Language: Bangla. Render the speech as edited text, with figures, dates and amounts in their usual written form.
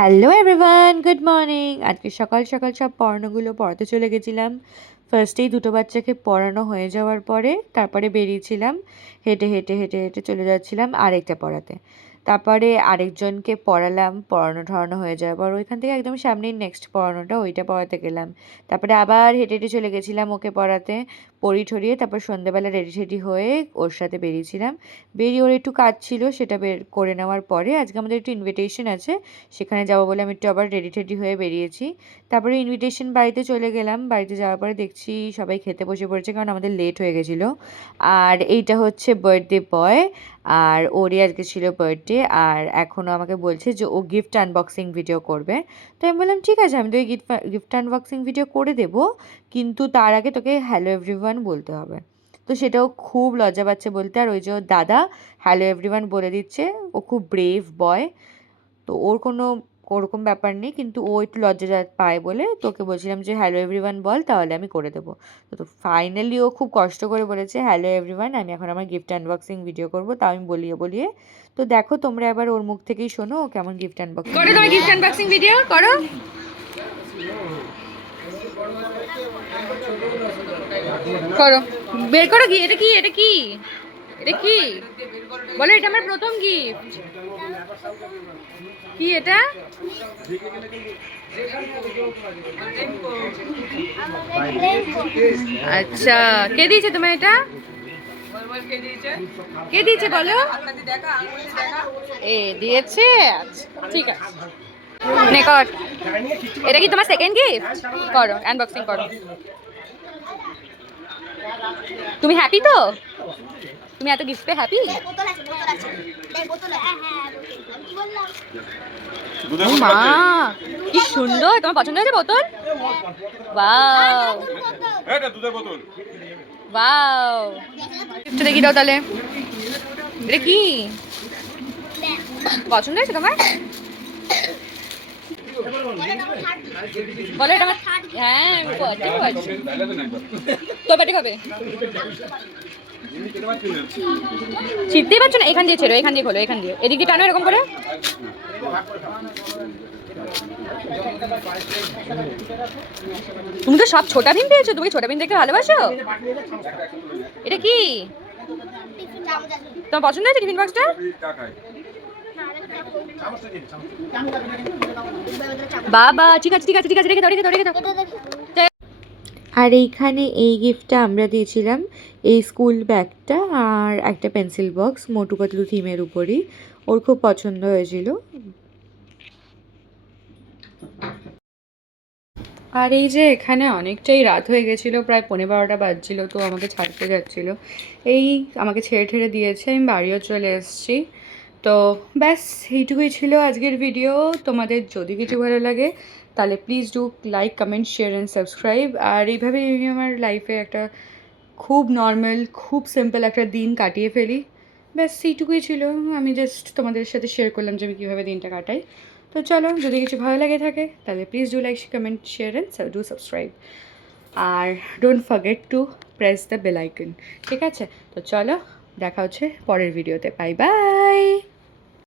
Hello everyone, good morning. আজকে সকাল সকাল সব পড়ানোগুলো পড়াতে চলে গেছিলাম। ফার্স্টেই দুটো বাচ্চাকে পড়ানো হয়ে যাওয়ার পরে তারপরে বেরিয়েছিলাম, হেঁটে হেঁটে হেঁটে হেঁটে চলে যাচ্ছিলাম আরেকটা পড়াতে। তারপরে আরেকজনকে পড়ালাম, পড়ানো ঠড়ানো হয়ে যাওয়ার পর ওইখান থেকে একদম সামনেই নেক্সট পড়ানোটা, ওইটা পড়াতে গেলাম। তারপরে আবার হেঁটে হেঁটে চলে গেছিলাম ওকে পড়াতে, পড়ি ঠরিয়ে তারপর সন্ধ্যেবেলা রেডি টেডি হয়ে ওর সাথে বেরিয়েছিলাম। বেরিয়ে ওর একটু কাজ ছিল, সেটা বের করে নেওয়ার পরে আজকে আমাদের একটু ইনভিটেশন আছে, সেখানে যাবো বলে আমি একটু আবার রেডি টেডি হয়ে বেরিয়েছি। তারপরে ইনভিটেশন বাড়িতে চলে গেলাম। বাড়িতে যাওয়ার পরে দেখছি সবাই খেতে বসে পড়েছে, কারণ আমাদের লেট হয়ে গেছিলো। আর এইটা হচ্ছে বার্থডে বয়, আর ওরই আজকে ছিল বার্থডে। আর এখনও আমাকে বলছে যে ও গিফট আনবক্সিং ভিডিও করবে। তো আমি বললাম ঠিক আছে, আমি তো এই গিফট আনবক্সিং ভিডিও করে দেবো, কিন্তু তার আগে তোকে হ্যালো এভরিওয়ান বলতে হবে। তো সেটাও খুব লজ্জা পাচ্ছে বলতে। আর ওই যে ওর দাদা হ্যালো এভরিওয়ান বলে দিচ্ছে। ও খুব ব্রেভ বয়, তো ওর কোনো ওরকম ব্যাপার নেই, কিন্তু ও একটু লজ্জা পায় বলে তোকে বলছিলাম যে হ্যালো এভরিওয়ান বল, তাহলে আমি করে দেবো। তো ফাইনালি ও খুব কষ্ট করে বলেছে হ্যালো এভরিওয়ান, আমি এখন আমার গিফট আনবক্সিং ভিডিও করবো, তাও আমি বলিয়ে বলিয়ে। তো দেখো তোমরা এবার ওর মুখ থেকেই শোনো ও কেমন গিফট আনবক্সিং করো। তুমি গিফট আনবক্সিং ভিডিও করো, করো, বের করো। কি এটা? কি এটা? কি এটা? কি বলো? এটা আমার প্রথম গিফট। কি এটা? আচ্ছা, কে দিয়েছে তোমার এটা? কে দিয়েছে বলো? এ দিয়েছে। আচ্ছা ঠিক আছে, নে কর। এটা কি তোমার সেকেন্ড গিফট? করো, আনবক্সিং করো। তুমি হ্যাপি তো? তুমি এত গিফট পেয়ে হ্যাপি? মা কি সুন্দর! তোমার পছন্দ হয়েছে বোতল? ওয়াও, এটা দুধের বোতল। ওয়াও, গিফট দেখি দাও তাহলে। এটা কি পছন্দ হয়েছে তোমার? বলো এটা আমার। হ্যাঁ, তোর পার্টি কবে? ছিটতেই পারছো না? এখান দিয়ে ছেড়ো, এখান দিয়ে খোলো, এখান দিয়ে এদিক দিয়ে টানো এরকম করে। তুমি তো সব ছোটা ভিম পেয়েছো, তুমি ছোটা ভিম দেখতে ভালোবাসো। এটা কি তোমার পছন্দ হয়েছে টিফিন বক্সটা? বাবা ঠিক আছে ঠিক আছে ঠিক আছে, রেখে দাও রেখে দাও রেখে দাও। আর এইখানে এই গিফটটা আমরা দিয়েছিলাম, এই স্কুল ব্যাগটা আর একটা পেন্সিল বক্স, মোটু পাতলু থিমের উপরই। ওর খুব পছন্দ হয়েছিল। আর এই যে এখানে অনেকটাই রাত হয়ে গেছিলো, প্রায় 11:15 বাজছিল, তো আমাকে ছাড়তে যাচ্ছিলো। এই আমাকে ছেড়ে ঠেড়ে দিয়েছে, আমি বাড়িও চলে এসেছি। তো ব্যাস এইটুকুই ছিল আজকের ভিডিও। তোমাদের যদি কিছু ভালো লাগে তাহলে please do like, comment, share and subscribe. আর এইভাবেই আমি আমার লাইফে একটা খুব নর্মাল, খুব সিম্পল একটা দিন কাটিয়ে ফেলি। ব্যাস এইটুকুই ছিল, আমি জাস্ট তোমাদের সাথে শেয়ার করলাম যে আমি কীভাবে দিনটা কাটাই। তো চলো, যদি কিছু ভালো লাগে থাকে তাহলে please do like, comment, share and do subscribe. আর don't forget to press the bell icon. ঠিক আছে? তো চলো, দেখা হচ্ছে পরের ভিডিওতে। Bye by.